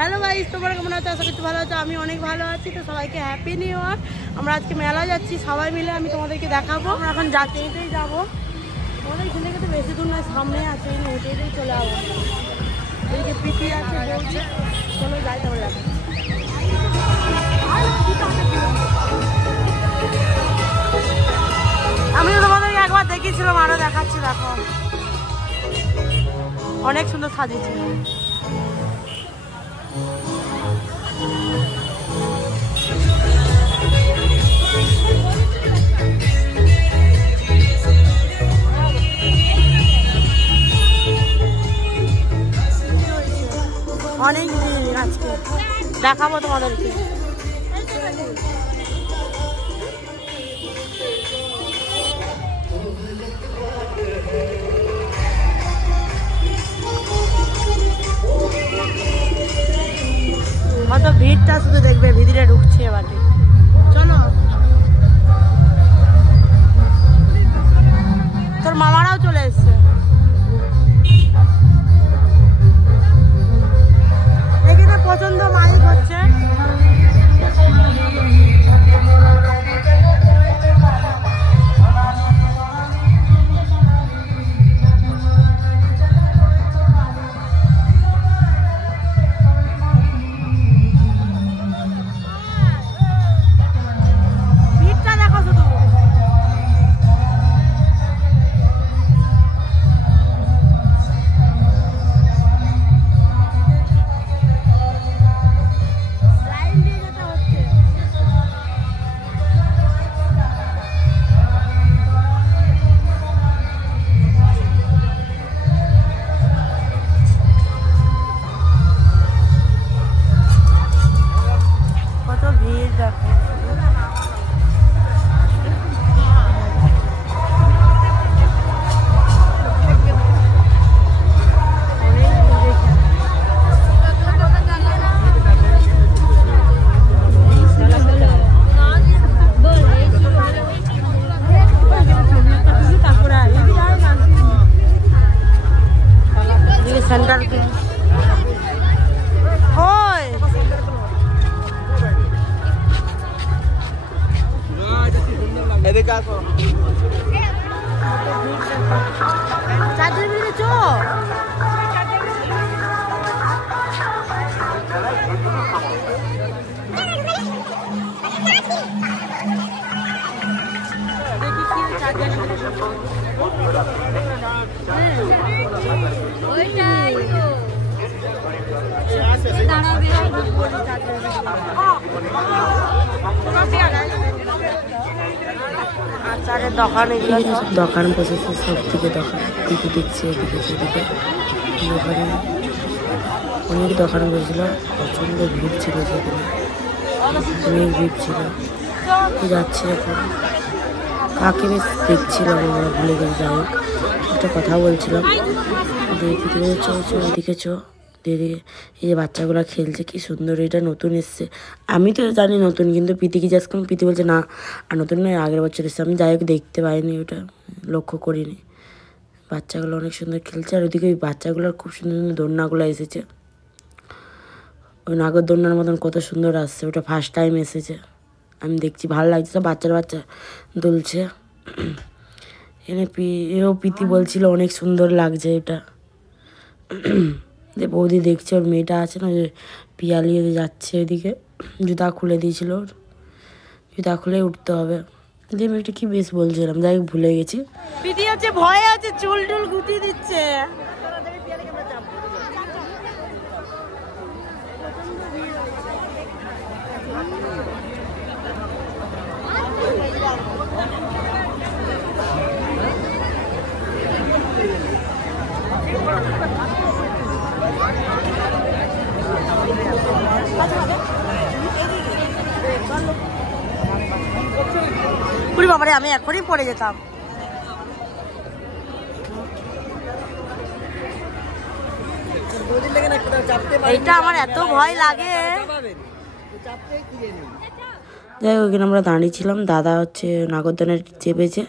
Hello guys, তোমরা কেমন আছো? আশা করছি ভালো আছো। আমি অনেক ভালো আছি। তো সবাইকে হ্যাপি নিউ ইয়ার। আমরা আজকে মেলা যাচ্ছি সবাই মিলে, আমি তোমাদেরকে দেখাবো। আমরা এখন যাচ্ছি, হেঁটেই যাবো। আমাদের এখান থেকে তো বেশি দূর নয়, সামনে আছে, হেঁটেই চলে যাবো। এদিকে পিপি আছে, বলছে চলো যাই, তারপরে যাবো। আমি তো তোমাদেরকে একবার দেখিয়েছিলাম, আরো দেখাচ্ছি, দেখো অনেক সুন্দর সাজিয়েছে। অনেক ভিড় আজকে, দেখাবো তোমাদেরকে। কত ভিড়টা শুধু দেখবে, ভিতরে ঢুকছে এবারে। চলো, তোর মামারাও চলে এসছে। এখানে পছন্দ মাইক হচ্ছে। দোকান বসেছে, সব দিকে দোকান, টিভি দেখছে এদিকে সেদিকে। দোকানে অনেক দোকান বসেছিল, প্রচণ্ড ভিড় ছিল সেখানে, অনেক ভিড় ছিল। যাচ্ছে এখন, কাকে বেশ দেখছিলাম আমরা, ভুলে গেছি। যাই হোক, একটা কথা বলছিলাম যে পৃথিবীতে চো এদিকে চো, দিদিকে এই যে বাচ্চাগুলো খেলছে, কি সুন্দর, এটা নতুন এসছে। আমি তো জানি নতুন, কিন্তু প্রীতিকে জিজ্ঞেস করলাম, প্রীতি বলছে না আর নতুন নয়, আগের বছর এসছে। আমি যাই হোক দেখতে পাইনি, ওটা লক্ষ্য করিনি। বাচ্চাগুলো অনেক সুন্দর খেলছে, আর ওইদিকে ওই বাচ্চাগুলোর খুব সুন্দর সুন্দর দোলনাগুলো এসেছে। ওই নাগরদোলনার মতন কত সুন্দর আসছে, ওটা ফার্স্ট টাইম এসেছে। আমি দেখছি, ভালো লাগছে, সব বাচ্চা দুলছে। এনে প্রীতি বলছিল অনেক সুন্দর লাগছে এটা। যে বৌদি দেখছে, ওর মেয়েটা আছে না, যে পিয়ালি যাচ্ছে ওইদিকে, জুতা খুলে দিয়েছিল, ওর জুতা খুলে উঠতে হবে। যে মেয়েটা কি বেশ বলছিলাম, যাই হোক ভুলে গেছি। প্রীতি হচ্ছে ভয়ে আছে, চুল টুল গুটিয়ে দিচ্ছে। বাবারে, আমি এখনই পড়ে যেতাম। এইটা আমার এত ভয় লাগে। যাই হোক, ওখানে আমরা দাঁড়িয়েছিলাম, দাদা হচ্ছে নাগরদোলনা চেপেছে,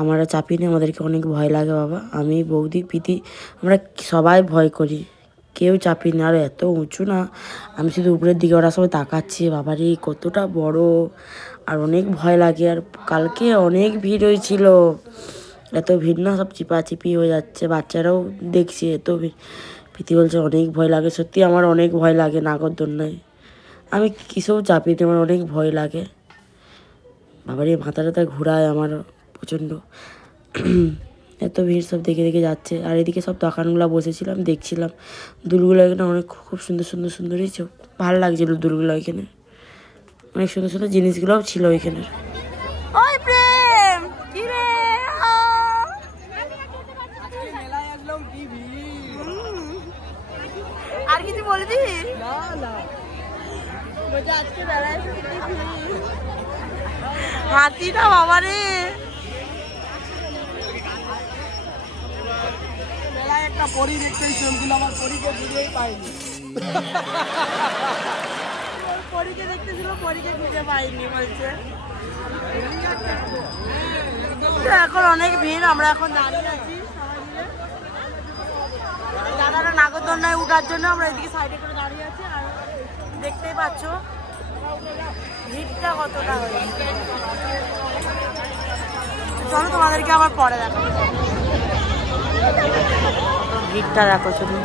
আমরা চাপিনি, আমাদেরকে অনেক ভয় লাগে বাবা। আমি, বৌদি, প্রীতি, আমরা সবাই ভয় করি, কেউ চাপিনি, আর এত উঁচু না, আমি শুধু উপরের দিকে ওরা সবাই তাকাচ্ছি, বাবারে কতটা বড়, আর অনেক ভয় লাগে। আর কালকে অনেক ভিড় হয়েছিল, এত ভিড় না সব চিপাচিপি হয়ে যাচ্ছে, বাচ্চারাও দেখছে এত ভিড়। প্রীতি বলছে অনেক ভয় লাগে, সত্যি আমার অনেক ভয় লাগে নাগরদোলনায়, আমি কিসেও চাপিনি, আমার অনেক ভয় লাগে। বাবারে মাথা টাথা ঘুরায় আমার প্রচণ্ড। এত ভিড় সব দেখে দেখে যাচ্ছে, আর এদিকে সব দোকানগুলো বসেছিলাম দেখছিলাম, দুলগুলো এখানে অনেক খুব সুন্দর সুন্দর সুন্দরই ভালো লাগছিল দুলগুলো, এখানে অনেক সুন্দর সুন্দর জিনিসগুলোও ছিল এখানে। ওই প্রেম কি রে, আর কিছু বলবি? আজকে বেলায় হাতিটা বাবা রে, একটা পরি দেখতেই চলছিল, আমার পরীকে খুঁজেই পাইনি। পরীকে দেখতেছিল, পরীকে খুঁজে পাইনি বলছে। এখন অনেক ভিড়, আমরা এখন দাঁড়িয়ে আছি সবাই মিলে, দাদারা নাগরদোলনায় উঠার জন্য আমরা এদিকে সাইডে করে দাঁড়িয়ে আছি। আর দেখতেই পাচ্ছ ভিড়টা কতটা হয়েছে। চলো তোমাদেরকে আবার পরে দেখাবো, ভিড়টা দেখো শুধু।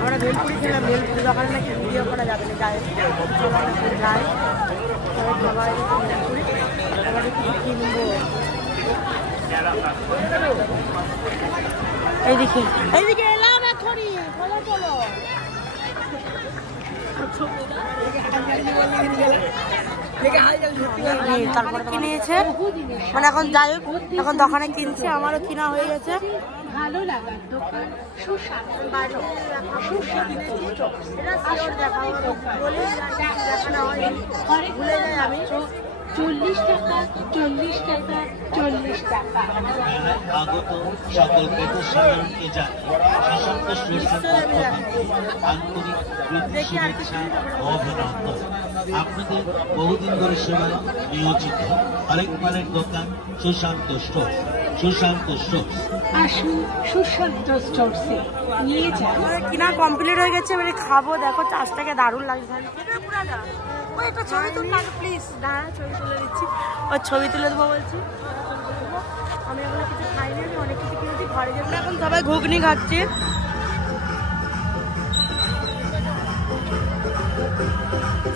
আমরা ভেলপুরি খেলাম, ভেলপুরি দোকানে নাকি ভিডিও করা যাবে না, যায় যায় সবাই ভেলপুরি, এবার কিছু কিনবো। এইদিকে এইদিকে এলাম এখনই, চলো চলো। তারপরে কি নিয়েছে মানে এখন যাই হোক, এখন দোকানে কিনছে, আমারও কিনা হয়ে গেছে। ভালো লাগার দোকান, ভুলে যাই আমি। 40 টাকা 40 টাকা 40 টাকা। আগত সকল পেশাদারকে জানাই আন্তরিক শুভেচ্ছা ও অভিনন্দন। আপনাদের বহুদিন ধরে সেবায় নিয়োজিত আরেকবারের দোকান সুশান্ত স্টোর। সুশান্ত স্টোর, আসুন সুশান্ত স্টোরসে নিয়ে যান। কিনা কমপ্লিট হয়ে গেছে, এবারে খাবো। দেখো চাষটাকে দারুণ লাগছে। ওই একটা ছবি তুল না প্লিজ, দাঁড়া ছবি তুলে দিচ্ছি। ওর ছবি তুলে দেবো বলছি। আমি এখন কিছু খাইনি, আমি অনেক কিছু কিনেছি ঘরে যাবো। এখন সবাই ঘুগনি খাচ্ছে।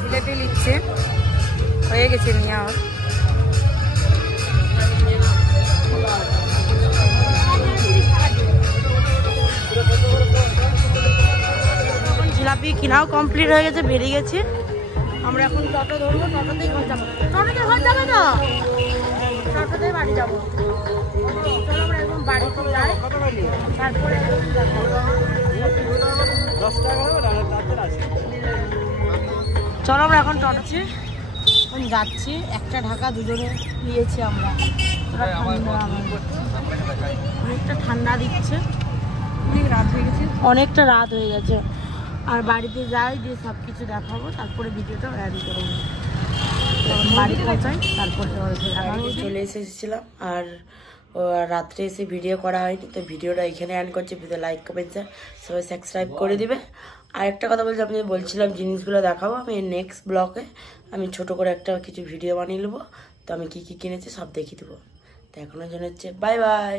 জিলেপি নিচ্ছে, হয়ে গেছে নিয়ে। আর জিলাপি কিনাও কমপ্লিট হয়ে গেছে, বেরিয়ে গেছে। আমরা এখন টোটো ধরবো, টোটোতেই ঘর যাবো। টোটোতে ঘর যাবে না, টোটোতেই বাড়ি যাবো। চলো আমরা একদম বাড়িতে যাই, তারপরে চলো আমরা এখন টোটোতে যাচ্ছি। একটা ঢাকা দুজনে নিয়েছি আমরা। অনেকটা ঠান্ডা দিচ্ছে, অনেকটা রাত হয়ে গেছে। আর বাড়িতে যাই, দিয়ে সব কিছু দেখাবো, তারপরে ভিডিওটা অ্যাড করবো। বাড়ি পৌঁছাই তারপরে চলে এসেছিলাম। আর রাত্রে এসে ভিডিও করা হয়নি, তো ভিডিওটা এখানে অ্যাড করছি। ভিডিও লাইক কমেন্ট সবাই সাবস্ক্রাইব করে দিবে। আর একটা কথা বলছি, আমি বলছিলাম জিনিসগুলো দেখাবো, আমি নেক্সট ব্লগে আমি ছোট করে একটা কিছু ভিডিও বানিয়ে নেবো। তো আমি কি কি কিনেছি সব দেখিয়ে দেবো। তো এখনো জন্য হচ্ছে বাই বাই।